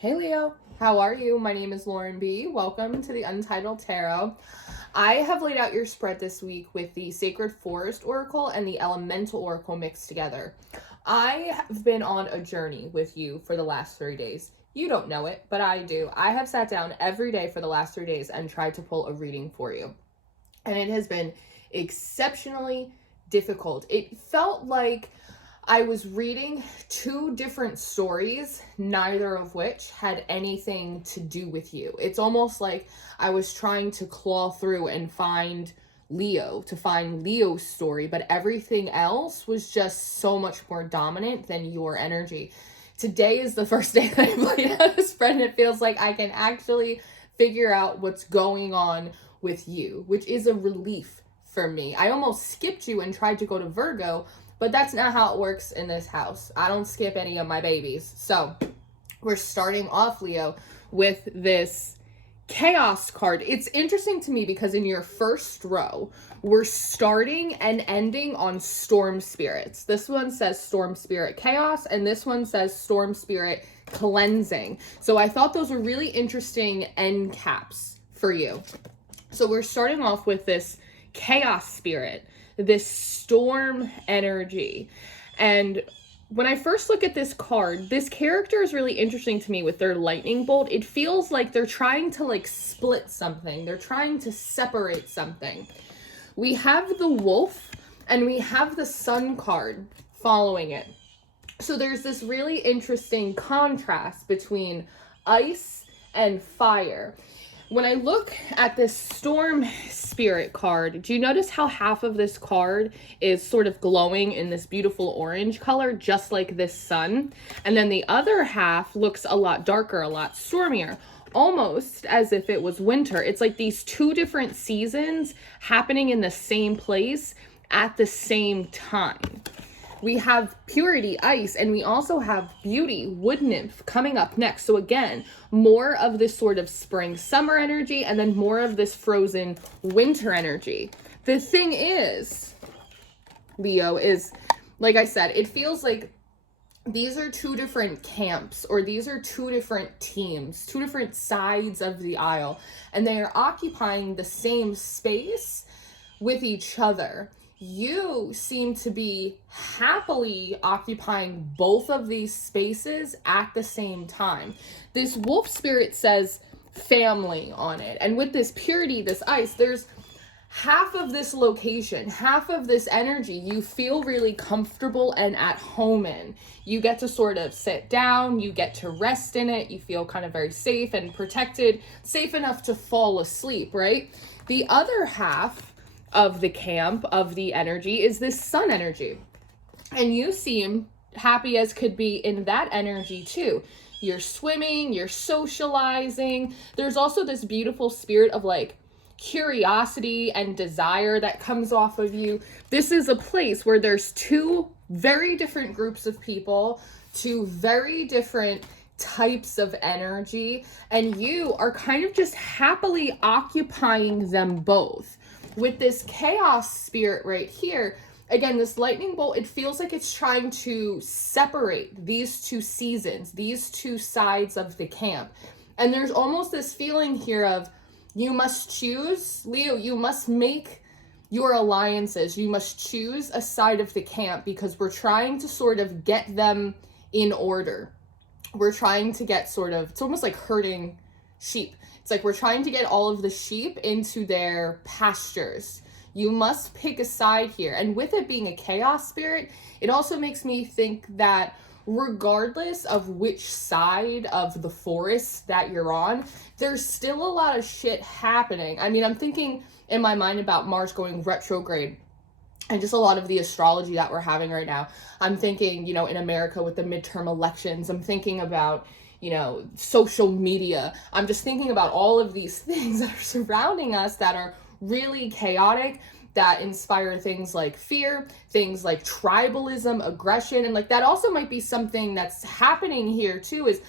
Hey Leo, how are you? My name is Lauren B. Welcome to the Untitled Tarot. I have laid out your spread this week with the Sacred Forest Oracle and the Elemental Oracle mixed together. I have been on a journey with you for the last 3 days. You don't know it, but I do. I have sat down every day for the last 3 days and tried to pull a reading for you. And it has been exceptionally difficult. It felt like I was reading two different stories, neither of which had anything to do with you. It's almost like I was trying to claw through and find Leo's story, but everything else was just so much more dominant than your energy. Today is the first day that I've laid out a spread, and it feels like I can actually figure out what's going on with you, which is a relief for me. I almost skipped you and tried to go to Virgo, but that's not how it works in this house. I don't skip any of my babies. So we're starting off, Leo, with this Chaos card. It's interesting to me because in your first row, we're starting and ending on Storm Spirits. This one says Storm Spirit Chaos, and this one says Storm Spirit Cleansing. So I thought those were really interesting end caps for you. So we're starting off with this Chaos Spirit, this storm energy. And when I first look at this card, this character is really interesting to me with their lightning bolt. It feels like they're trying to split something. They're trying to separate something. We have the wolf and we have the sun card following it. So there's this really interesting contrast between ice and fire. When I look at this Storm Spirit card, do you notice how half of this card is sort of glowing in this beautiful orange color, just like this sun? And then the other half looks a lot darker, a lot stormier, almost as if it was winter. It's like these two different seasons happening in the same place at the same time. We have Purity, Ice, and we also have Beauty, Wood Nymph, coming up next. So again, more of this sort of spring, summer energy, and then more of this frozen winter energy. The thing is, Leo, is, like I said, it feels like these are two different camps, or these are two different teams, two different sides of the aisle, and they are occupying the same space with each other. You seem to be happily occupying both of these spaces at the same time. This wolf spirit says family on it. And with this purity, this ice, there's half of this location, half of this energy you feel really comfortable and at home in. You get to sort of sit down, you get to rest in it, you feel kind of very safe and protected, safe enough to fall asleep, right? The other half of the camp, of the energy, is this sun energy. And you seem happy as could be in that energy too. You're swimming, you're socializing. There's also this beautiful spirit of curiosity and desire that comes off of you. This is a place where there's two very different groups of people, two very different types of energy, and you are kind of just happily occupying them both. With this chaos spirit right here, again, this lightning bolt, it feels like it's trying to separate these two seasons, these two sides of the camp. And there's almost this feeling here of you must choose, Leo, you must make your alliances. You must choose a side of the camp because we're trying to sort of get them in order. We're trying to get it's almost like herding sheep. It's like we're trying to get all of the sheep into their pastures. You must pick a side here. And with it being a chaos spirit, it also makes me think that regardless of which side of the forest that you're on, there's still a lot of shit happening. I mean, I'm thinking in my mind about Mars going retrograde and just a lot of the astrology that we're having right now. I'm thinking, in America with the midterm elections, I'm thinking about social media. I'm just thinking about all of these things that are surrounding us that are really chaotic, that inspire things like fear, things like tribalism, aggression, and that also might be something that's happening here too, is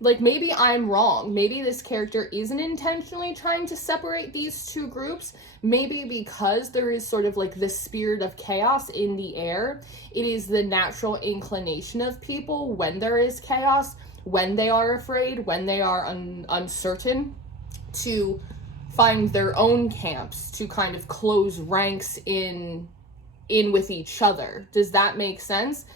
maybe I'm wrong. Maybe this character isn't intentionally trying to separate these two groups. Maybe because there is sort of this spirit of chaos in the air, it is the natural inclination of people when there is chaos when they are afraid, when they are uncertain, to find their own camps, to kind of close ranks in with each other. Does that make sense?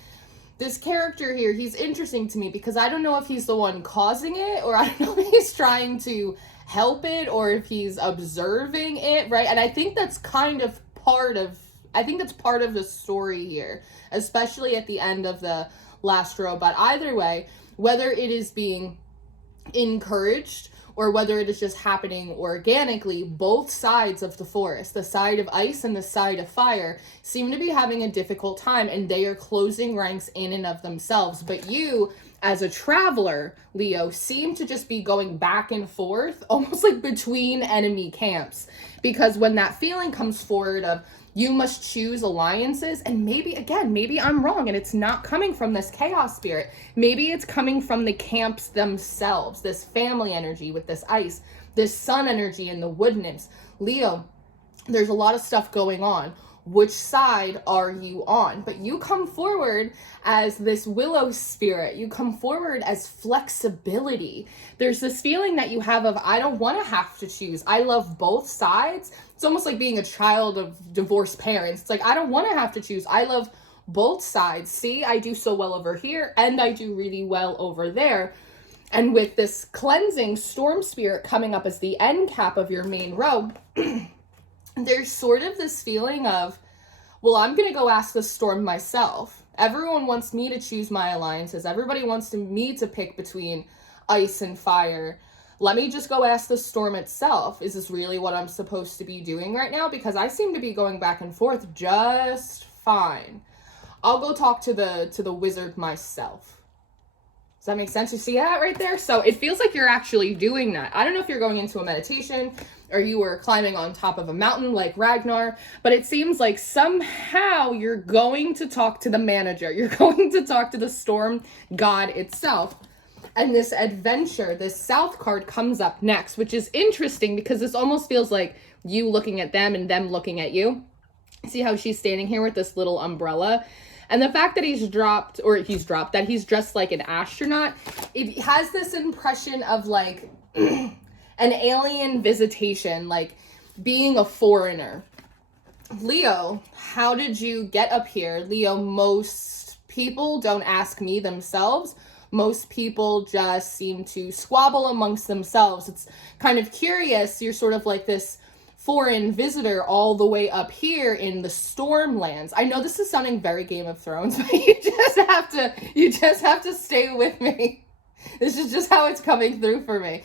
This character here, he's interesting to me because I don't know if he's the one causing it, or I don't know if he's trying to help it, or if he's observing it, right? And I think that's kind of part of the story here, especially at the end of the last row. But either way, whether it is being encouraged or whether it is just happening organically, both sides of the forest, the side of ice and the side of fire, seem to be having a difficult time, and they are closing ranks in and of themselves. But you, as a traveler, Leo, seem to just be going back and forth, almost like between enemy camps. Because when that feeling comes forward of, you must choose alliances, and maybe I'm wrong, and it's not coming from this chaos spirit. Maybe it's coming from the camps themselves, this family energy with this ice, this sun energy and the wood nymphs. Leo, there's a lot of stuff going on. Which side are you on? But you come forward as this willow spirit. You come forward as flexibility. There's this feeling that you have of, I don't want to have to choose. I love both sides. It's almost like being a child of divorced parents. It's like, I don't want to have to choose. I love both sides. See, I do so well over here, and I do really well over there. And with this cleansing storm spirit coming up as the end cap of your main row, there's sort of this feeling of, well, I'm going to go ask the storm myself. Everyone wants me to choose my alliances. Everybody wants me to pick between ice and fire. Let me just go ask the storm itself. Is this really what I'm supposed to be doing right now? Because I seem to be going back and forth just fine. I'll go talk to the wizard myself. Does that make sense? You see that right there? So it feels like you're actually doing that. I don't know if you're going into a meditation or you were climbing on top of a mountain like Ragnar, but it seems like somehow you're going to talk to the manager. You're going to talk to the storm god itself. And this adventure, this south card comes up next, which is interesting because this almost feels like you looking at them and them looking at you. See how she's standing here with this little umbrella? And the fact that he's dressed like an astronaut, it has this impression of like an alien visitation, like being a foreigner. Leo, how did you get up here? Leo, most people don't ask me themselves. Most people just seem to squabble amongst themselves. It's kind of curious. You're sort of like this foreign visitor all the way up here in the Stormlands. I know this is sounding very Game of Thrones, but you just have to stay with me. This is just how it's coming through for me.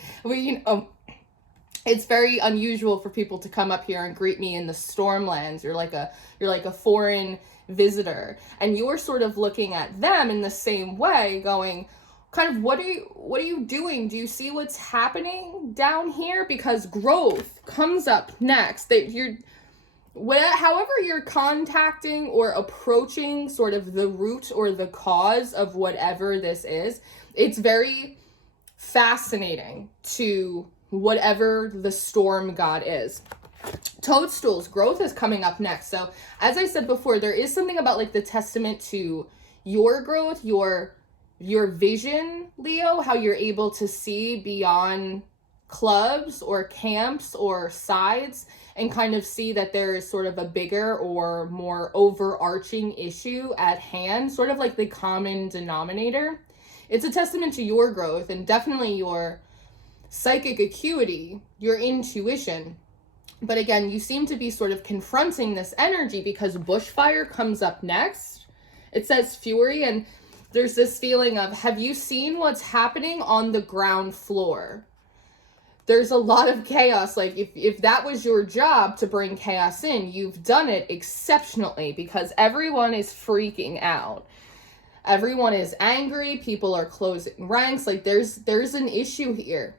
It's very unusual for people to come up here and greet me in the Stormlands. You're like a foreign visitor, and you're sort of looking at them in the same way, going, kind of, what are you doing? Do you see what's happening down here? Because growth comes up next. However you're contacting or approaching sort of the root or the cause of whatever this is, it's very fascinating to whatever the storm god is. Toadstools, growth is coming up next. So as I said before, there is something about like the testament to your growth, your vision, Leo, how you're able to see beyond clubs or camps or sides and kind of see that there is sort of a bigger or more overarching issue at hand, sort of like the common denominator. It's a testament to your growth and definitely your psychic acuity, your intuition. But again, you seem to be sort of confronting this energy because bushfire comes up next. It says fury, and there's this feeling of, have you seen what's happening on the ground floor? There's a lot of chaos. Like if that was your job to bring chaos in, you've done it exceptionally because everyone is freaking out. Everyone is angry. People are closing ranks. Like there's an issue here.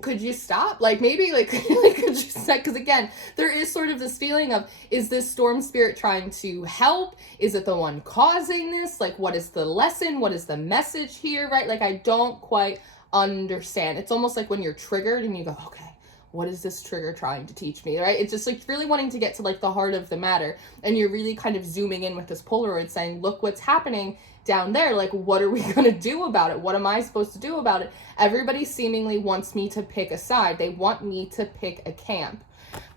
Could you stop? Like maybe like could you say, because again, there is sort of this feeling of, is this storm spirit trying to help? Is it the one causing this? Like, what is the lesson? What is the message here, right? Like, I don't quite understand. It's almost like when you're triggered and you go, okay, what is this trigger trying to teach me, right? It's just like really wanting to get to like the heart of the matter. And you're really kind of zooming in with this Polaroid saying, look what's happening down there. Like, what are we going to do about it? What am I supposed to do about it? Everybody seemingly wants me to pick a side. They want me to pick a camp.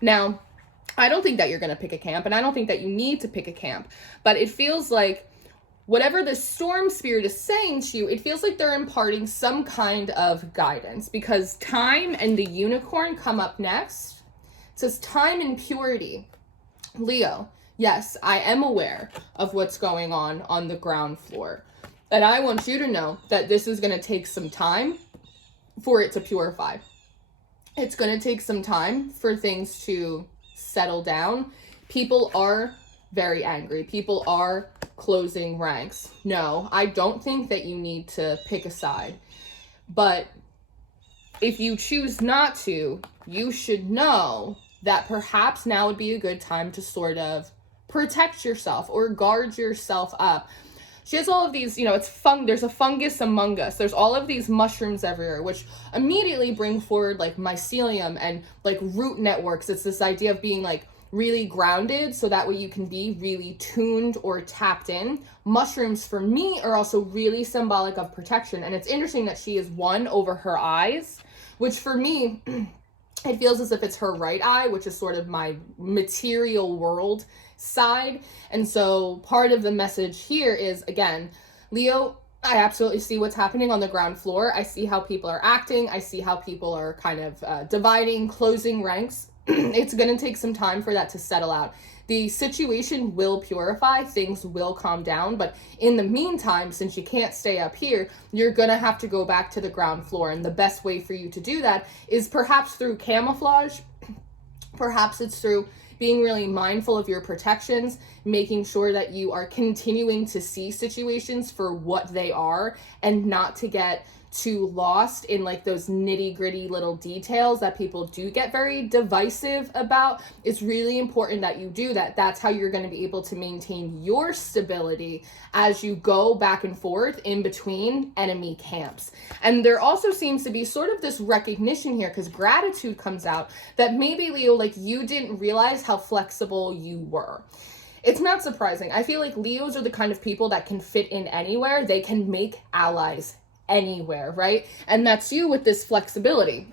Now, I don't think that you're going to pick a camp, and I don't think that you need to pick a camp, but it feels like whatever the storm spirit is saying to you, it feels like they're imparting some kind of guidance, because time and the unicorn come up next. It says time and purity. Leo, yes, I am aware of what's going on the ground floor. And I want you to know that this is going to take some time for it to purify. It's going to take some time for things to settle down. People are very angry. People are closing ranks. No, I don't think that you need to pick a side. But if you choose not to, you should know that perhaps now would be a good time to sort of protect yourself or guard yourself up. She has all of these, there's a fungus among us. There's all of these mushrooms everywhere, which immediately bring forward like mycelium and like root networks. It's this idea of being like really grounded, so that way you can be really tuned or tapped in. Mushrooms for me are also really symbolic of protection. And it's interesting that she is one over her eyes, which for me, it feels as if it's her right eye, which is sort of my material world side. And so part of the message here is, again, Leo, I absolutely see what's happening on the ground floor. I see how people are acting. I see how people are kind of dividing, closing ranks. It's going to take some time for that to settle out. The situation will purify, things will calm down, but in the meantime, since you can't stay up here, you're going to have to go back to the ground floor. And the best way for you to do that is perhaps through camouflage. Perhaps it's through being really mindful of your protections, making sure that you are continuing to see situations for what they are and not to get too lost in like those nitty gritty little details that people do get very divisive about. It's really important that you do that. That's how you're going to be able to maintain your stability as you go back and forth in between enemy camps. And there also seems to be sort of this recognition here, because gratitude comes out, that maybe Leo, like you didn't realize how flexible you were. It's not surprising. I feel like Leos are the kind of people that can fit in anywhere. They can make allies anywhere, right? And that's you with this flexibility.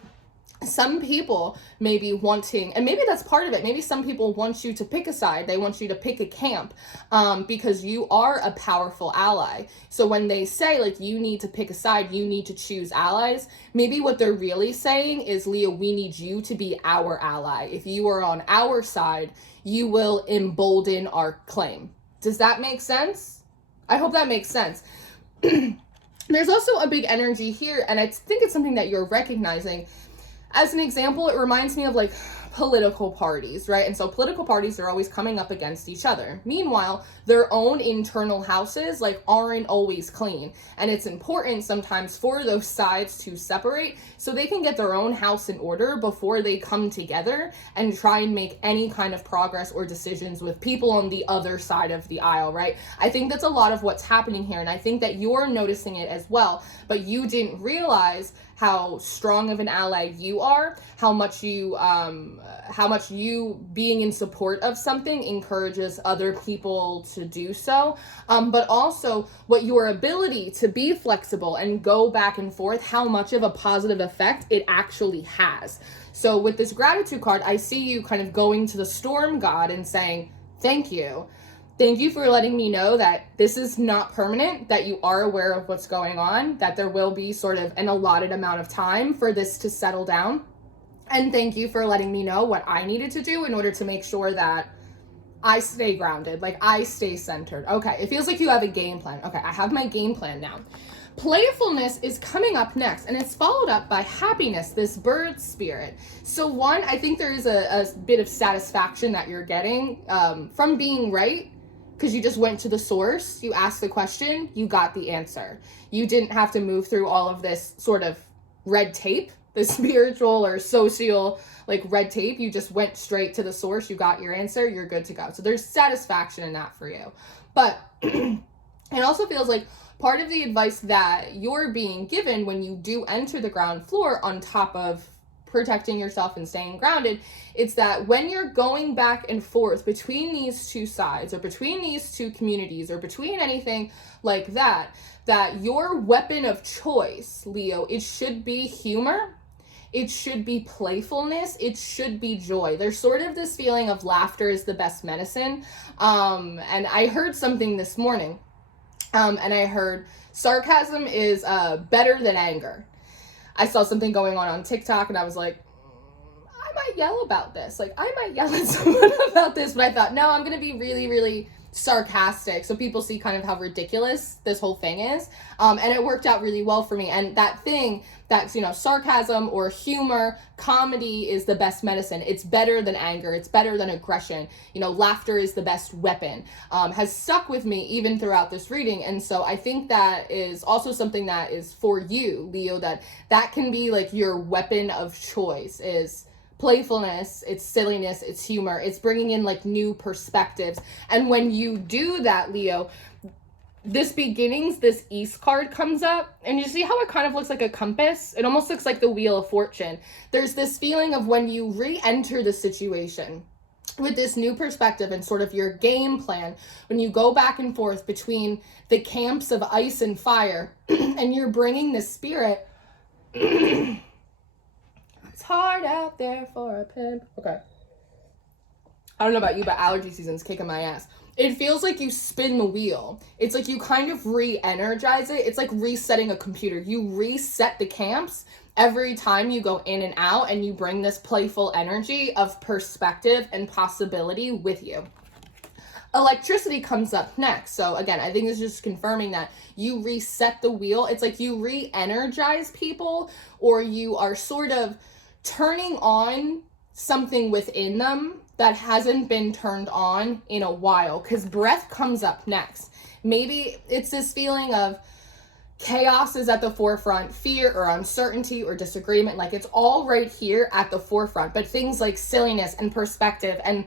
Some people may be wanting, and maybe that's part of it, maybe some people want you to pick a side. They want you to pick a camp because you are a powerful ally. So when they say like you need to pick a side, you need to choose allies, maybe what they're really saying is, Leo, we need you to be our ally. If you are on our side, you will embolden our claim. Does that make sense? I hope that makes sense. There's also a big energy here, and I think it's something that you're recognizing. As an example, it reminds me of like political parties, right? And so political parties are always coming up against each other. Meanwhile, their own internal houses like aren't always clean. And it's important sometimes for those sides to separate so they can get their own house in order before they come together and try and make any kind of progress or decisions with people on the other side of the aisle, right? I think that's a lot of what's happening here. And I think that you're noticing it as well, but you didn't realize how strong of an ally you are, how much you being in support of something encourages other people to do so, but also what your ability to be flexible and go back and forth, how much of a positive effect it actually has. So with this gratitude card, I see you kind of going to the storm god and saying, thank you. Thank you for letting me know that this is not permanent, that you are aware of what's going on, that there will be sort of an allotted amount of time for this to settle down. And thank you for letting me know what I needed to do in order to make sure that I stay grounded, like I stay centered. Okay, it feels like you have a game plan. Okay, I have my game plan now. Playfulness is coming up next, and it's followed up by happiness, this bird spirit. So one, I think there is a bit of satisfaction that you're getting from being right, because you just went to the source, you asked the question, you got the answer. You didn't have to move through all of this sort of red tape, the spiritual or social like red tape. You just went straight to the source, you got your answer, you're good to go. So there's satisfaction in that for you. But it also feels like part of the advice that you're being given when you do enter the ground floor on top of protecting yourself and staying grounded. It's that when you're going back and forth between these two sides or between these two communities or between anything like that, that your weapon of choice, Leo, it should be humor. It should be playfulness. It should be joy. There's sort of this feeling of laughter is the best medicine. And I heard something this morning. And I heard sarcasm is better than anger. I saw something going on TikTok and I was like, I might yell about this. Like, I might yell at someone about this. But I thought, no, I'm going to be really, really sarcastic so people see kind of how ridiculous this whole thing is. And it worked out really well for me. And that thing that's, sarcasm or humor, comedy is the best medicine. It's better than anger. It's better than aggression. Laughter is the best weapon, has stuck with me even throughout this reading. And so I think that is also something that is for you, Leo, that can be like your weapon of choice is playfulness, it's silliness, it's humor, it's bringing in like new perspectives. And when you do that, Leo, this East card comes up, and you see how it kind of looks like a compass? It almost looks like the Wheel of Fortune. There's this feeling of when you re-enter the situation with this new perspective and sort of your game plan, when you go back and forth between the camps of ice and fire, and you're bringing the spirit. It's hard out there for a pimp. Okay. I don't know about you, but allergy season's kicking my ass. It feels like you spin the wheel. It's like you kind of re-energize it. It's like resetting a computer. You reset the camps every time you go in and out, and you bring this playful energy of perspective and possibility with you. Electricity comes up next. So again, I think this is just confirming that you reset the wheel. It's like you re-energize people, or you are sort of turning on something within them that hasn't been turned on in a while, because breath comes up next. Maybe it's this feeling of chaos is at the forefront, fear or uncertainty or disagreement, like it's all right here at the forefront. But things like silliness and perspective and,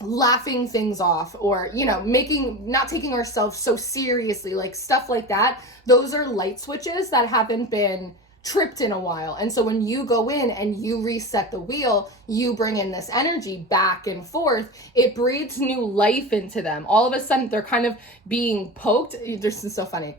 laughing things off, or, not taking ourselves so seriously, like stuff like that, those are light switches that haven't been tripped in a while. And so when you go in and you reset the wheel, you bring in this energy back and forth, it breathes new life into them. All of a sudden they're kind of being poked. This is so funny.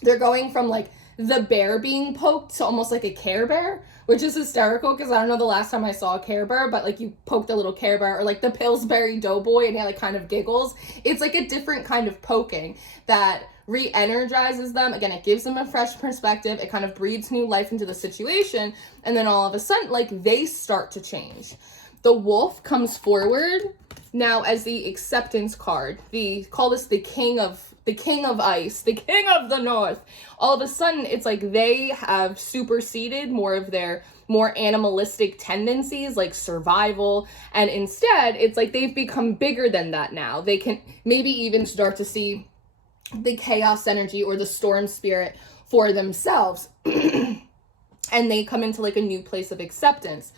They're going from like the bear being poked to almost like a Care Bear, which is hysterical because I don't know the last time I saw a Care Bear, but like you poked a little Care Bear, or like the Pillsbury Doughboy and he like kind of giggles. It's like a different kind of poking that re-energizes them. Again, it gives them a fresh perspective. It kind of breathes new life into the situation. And then all of a sudden, like they start to change. The wolf comes forward now as the acceptance card. Call this the king of ice, the king of the north. All of a sudden, it's like they have superseded more of their more animalistic tendencies like survival. And instead, it's like they've become bigger than that now. They can maybe even start to see the chaos energy or the storm spirit for themselves. And they come into like a new place of acceptance.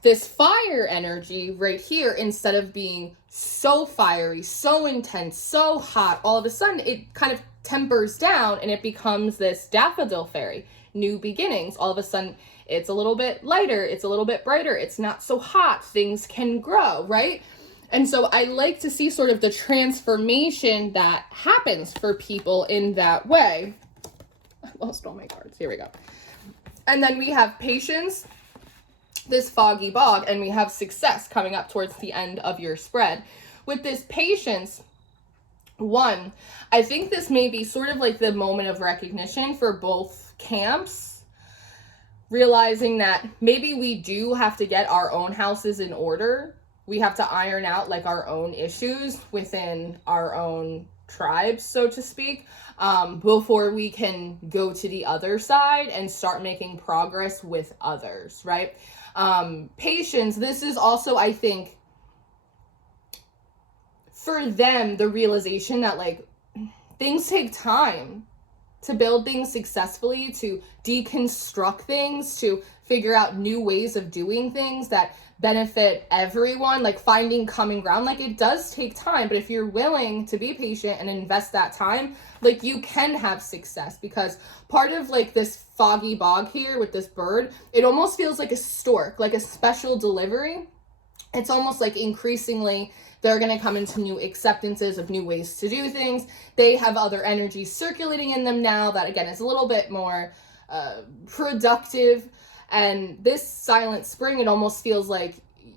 This fire energy right here, instead of being so fiery, so intense, so hot, all of a sudden it kind of tempers down and it becomes this daffodil fairy, new beginnings. All of a sudden it's a little bit lighter, it's a little bit brighter, it's not so hot, things can grow, right? And so I like to see sort of the transformation that happens for people in that way. I lost all my cards. Here we go. And then we have patience, this foggy bog, and we have success coming up towards the end of your spread. With this patience, one, I think this may be sort of like the moment of recognition for both camps, realizing that maybe we do have to get our own houses in order. We have to iron out like our own issues within our own tribes, so to speak, before we can go to the other side and start making progress with others, right? Patience, this is also, I think, for them, the realization that like things take time to build things successfully, to deconstruct things, to figure out new ways of doing things, that benefit everyone, like finding common ground. Like it does take time, but if you're willing to be patient and invest that time, like you can have success. Because part of like this foggy bog here with this bird, it almost feels like a stork, like a special delivery. It's almost like increasingly they're going to come into new acceptances of new ways to do things. They have other energies circulating in them now that, again, is a little bit more productive. And this silent spring, it almost feels like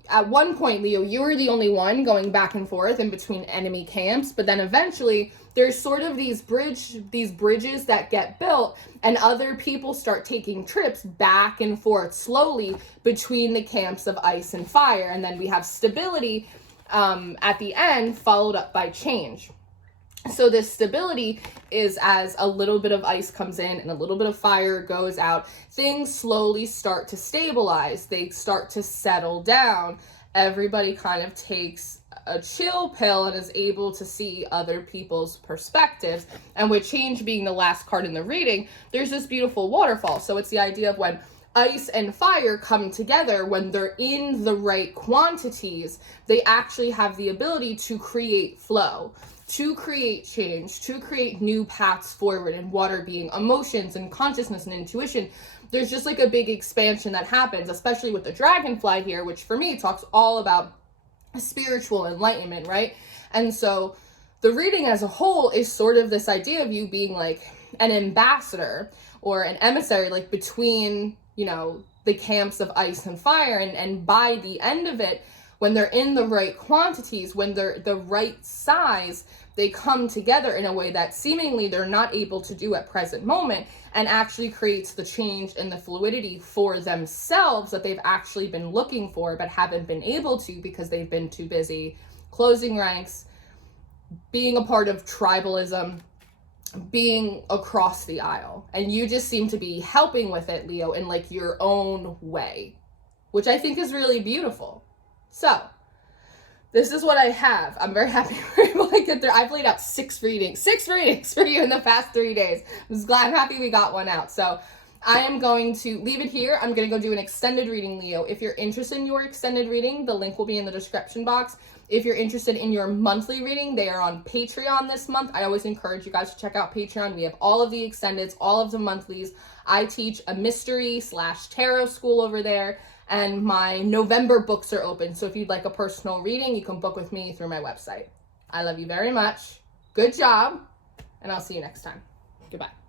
at one point, Leo, you were the only one going back and forth in between enemy camps. But then eventually there's sort of these bridges that get built, and other people start taking trips back and forth slowly between the camps of ice and fire. And then we have stability at the end, followed up by change. So this stability is as a little bit of ice comes in and a little bit of fire goes out, things slowly start to stabilize. They start to settle down. Everybody kind of takes a chill pill and is able to see other people's perspectives. And with change being the last card in the reading, there's this beautiful waterfall. So it's the idea of when ice and fire come together, when they're in the right quantities, they actually have the ability to create flow, to create change, to create new paths forward. And water being emotions and consciousness and intuition, there's just like a big expansion that happens, especially with the dragonfly here, which for me talks all about spiritual enlightenment, right? And so the reading as a whole is sort of this idea of you being like an ambassador or an emissary, like between, you know, the camps of ice and fire. And by the end of it, when they're in the right quantities, when they're the right size, they come together in a way that seemingly they're not able to do at present moment, and actually creates the change and the fluidity for themselves that they've actually been looking for but haven't been able to because they've been too busy closing ranks, being a part of tribalism, being across the aisle. And you just seem to be helping with it, Leo, in like your own way, which I think is really beautiful. So this is what I have. I'm very happy we're able to get through. I've laid out six readings for you in the past 3 days. I'm happy we got one out. So I am going to leave it here. I'm going to go do an extended reading, Leo. If you're interested in your extended reading, the link will be in the description box. If you're interested in your monthly reading, they are on Patreon this month. I always encourage you guys to check out Patreon. We have all of the extendeds, all of the monthlies. I teach a mystery/tarot school over there, and my November books are open. So if you'd like a personal reading, you can book with me through my website. I love you very much. Good job, and I'll see you next time. Goodbye.